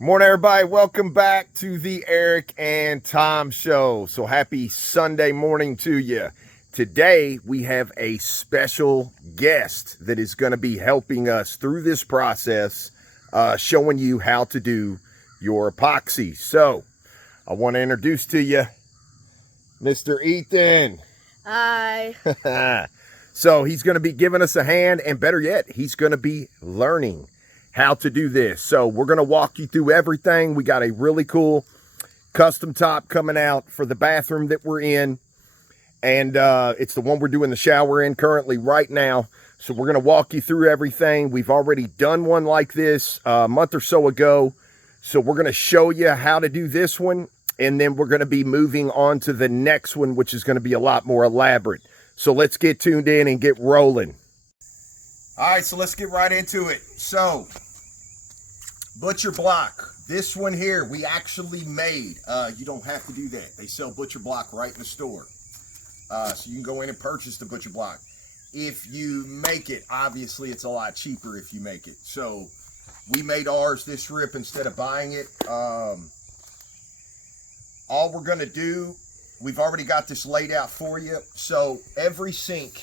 Morning, everybody. Welcome back to the Eric and Tom Show. So happy Sunday morning to you. Today, we have a special guest that is going to be helping us through this process, showing you how to do your epoxy. So I want to introduce to you Mr. Ethan. Hi. So he's going to be giving us a hand, and better yet, he's going to be learning how to do this. So we're going to walk you through everything. We got a really cool custom top coming out for the bathroom that we're in, and it's the one we're doing the shower in currently right now. So we're going to walk you through everything. We've already done one like this a month or so ago, so we're going to show you how to do this one, and then we're going to be moving on to the next one, which is going to be a lot more elaborate. So let's get tuned in and get rolling. All right, so let's get right into it. So, butcher block. This one here, we actually made. You don't have to do that. They sell butcher block right in the store. So you can go in and purchase the butcher block. If you make it, obviously it's a lot cheaper if you make it. So, we made ours this rip instead of buying it. All we're going to do, we've already got this laid out for you. So, every sink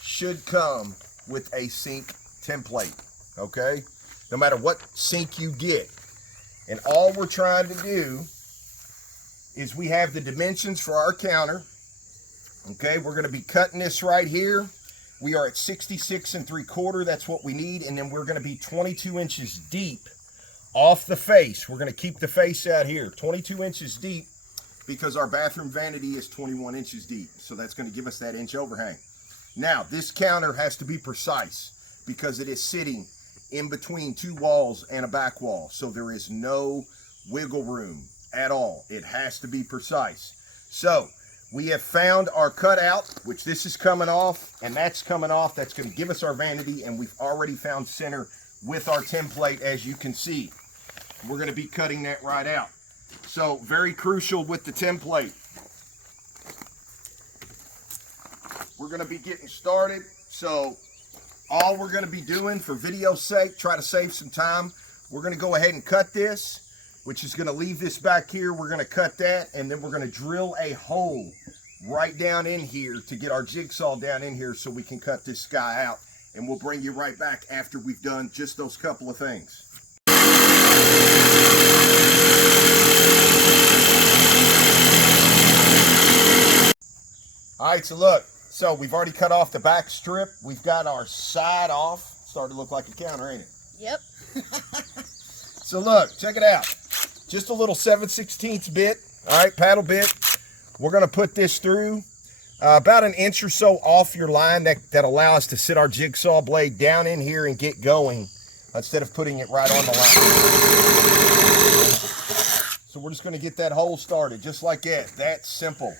should come with a sink template, okay? No matter what sink you get. And all we're trying to do is we have the dimensions for our counter, okay? We're gonna be cutting this right here. We are at 66 3/4, that's what we need, and then we're gonna be 22 inches deep off the face. We're gonna keep the face out here, 22 inches deep, because our bathroom vanity is 21 inches deep. So that's gonna give us that inch overhang. Now, this counter has to be precise because it is sitting in between two walls and a back wall. So there is no wiggle room at all. It has to be precise. So we have found our cutout, which this is coming off and that's coming off. That's going to give us our vanity, and we've already found center with our template, as you can see. We're going to be cutting that right out. So very crucial with the template. We're going to be getting started. So all we're going to be doing, for video's sake, try to save some time, we're going to go ahead and cut this, which is going to leave this back here. We're going to cut that, and then we're going to drill a hole right down in here to get our jigsaw down in here so we can cut this guy out. And we'll bring you right back after we've done just those couple of things. All right, so look. So we've already cut off the back strip. We've got our side off. Starting to look like a counter, ain't it? Yep. So look, check it out. Just a little 7/16 bit, all right, paddle bit. We're gonna put this through about an inch or so off your line that allow us to sit our jigsaw blade down in here and get going instead of putting it right on the line. So we're just gonna get that hole started just like that. That's simple.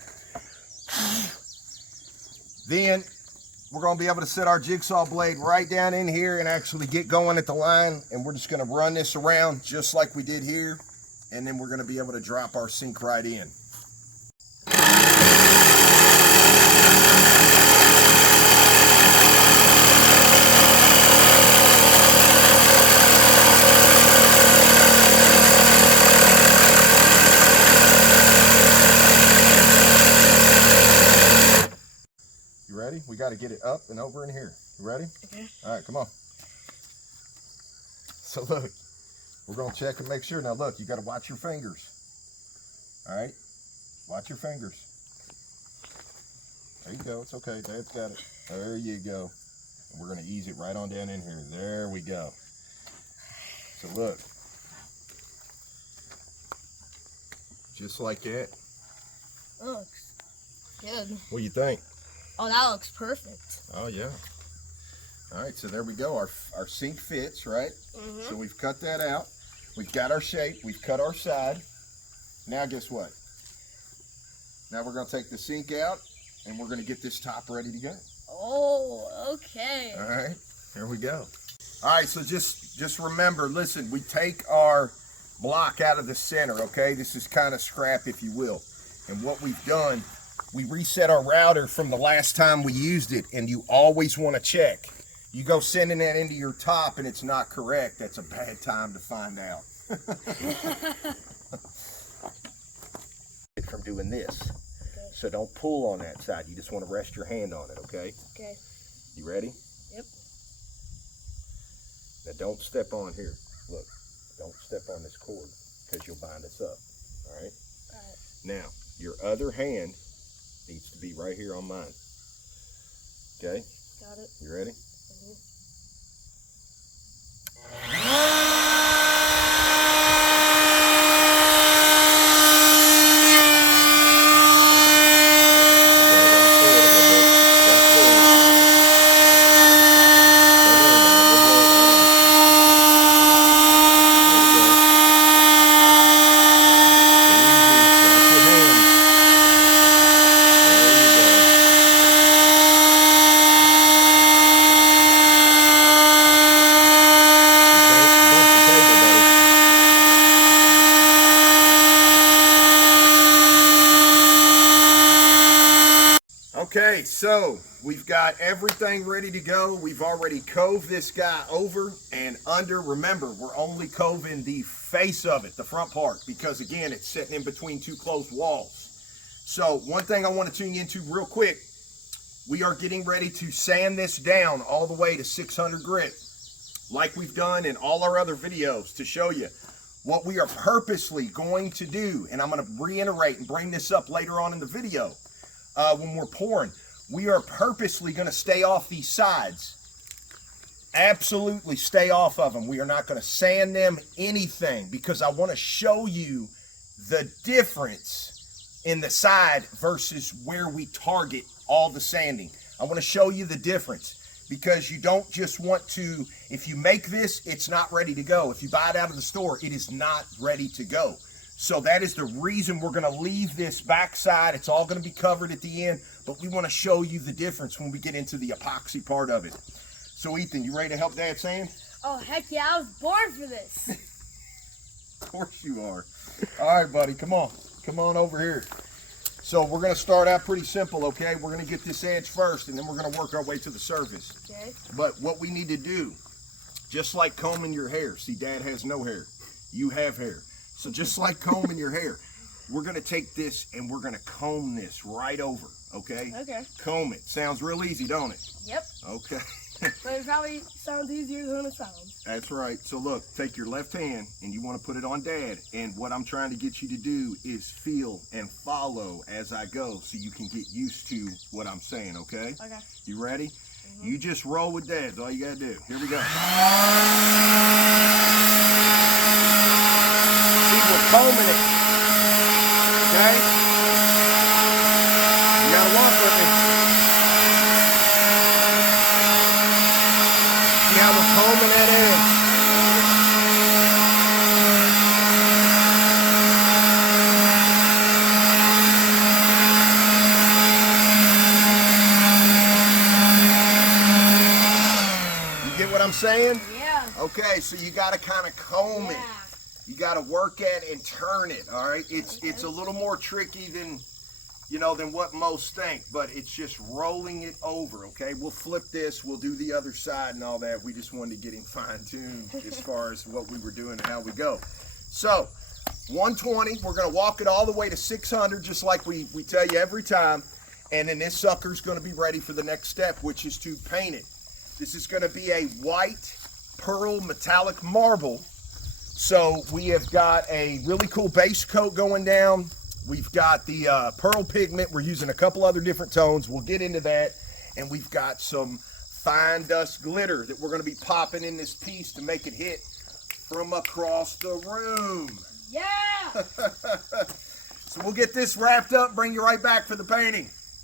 Then we're going to be able to set our jigsaw blade right down in here and actually get going at the line. And we're just going to run this around just like we did here. And then we're going to be able to drop our sink right in. Ready? We got to get it up and over in here. You ready? Okay. All right, come on. So look, we're going to check and make sure. Now look, you got to watch your fingers. All right? Watch your fingers. There you go. It's okay. Dad's got it. There you go. And we're going to ease it right on down in here. There we go. So look. Just like that. That looks good. What do you think? Oh, that looks perfect. Oh, yeah. All right, so there we go. Our sink fits, right? Mm-hmm. So we've cut that out. We've got our shape. We've cut our side. Now guess what? Now we're going to take the sink out, and we're going to get this top ready to go. Oh, okay. All right, here we go. All right, so just remember, listen, we take our block out of the center, okay? This is kind of scrap, if you will. And what we've done, we reset our router from the last time we used it, and you always want to check You go sending that into your top and it's not correct, that's a bad time to find out. From doing this. Okay. So don't pull on that side. You just want to rest your hand on it, okay? Okay. You ready? Yep. Now don't step on here. Look, don't step on this cord because you'll bind us up. All right? All right. Now, your other hand needs to be right here on mine. Okay? Got it. You ready? Okay, so we've got everything ready to go. We've already coved this guy over and under. Remember, we're only coving the face of it, the front part, because again, it's sitting in between two closed walls. So one thing I want to tune you into real quick, we are getting ready to sand this down all the way to 600 grit, like we've done in all our other videos, to show you what we are purposely going to do. And I'm going to reiterate and bring this up later on in the video. When we're pouring, we are purposely going to stay off these sides. Absolutely stay off of them. We are not going to sand them anything, because I want to show you the difference in the side versus where we target all the sanding. I want to show you the difference, because you don't just want to, if you make this, it's not ready to go. If you buy it out of the store, it is not ready to go. So that is the reason we're going to leave this backside. It's all going to be covered at the end, but we want to show you the difference when we get into the epoxy part of it. So Ethan, you ready to help Dad sand? Oh, heck yeah, I was born for this. Of course you are. All right, buddy, come on. Come on over here. So we're going to start out pretty simple, okay? We're going to get this edge first, and then we're going to work our way to the surface. Okay. But what we need to do, just like combing your hair. See, Dad has no hair. You have hair. So just like combing your hair, we're going to take this and we're going to comb this right over, okay? Okay. Comb it. Sounds real easy, don't it? Yep. Okay. But it probably sounds easier than it sounds. That's right. So look, take your left hand and you want to put it on Dad. And what I'm trying to get you to do is feel and follow as I go, so you can get used to what I'm saying, okay? Okay. You ready? You just roll with Dad. That's all you got to do. Here we go. See, we're combing it. Okay? You got to walk with me. See how we're combing that edge? You get what I'm saying? Yeah. Okay, so you got to kind of comb it. Yeah. You got to work at it and turn it, all right? It's a little more tricky than, you know, than what most think, but it's just rolling it over, okay? We'll flip this, we'll do the other side and all that. We just wanted to get him fine-tuned as far as what we were doing and how we go. So, 120, we're going to walk it all the way to 600, just like we tell you every time, and then this sucker's going to be ready for the next step, which is to paint it. This is going to be a white pearl metallic marble. So we have got a really cool base coat going down. We've got the pearl pigment. We're using a couple other different tones. We'll get into that. And we've got some fine dust glitter that we're going to be popping in this piece to make it hit from across the room. Yeah. So we'll get this wrapped up, bring you right back for the painting.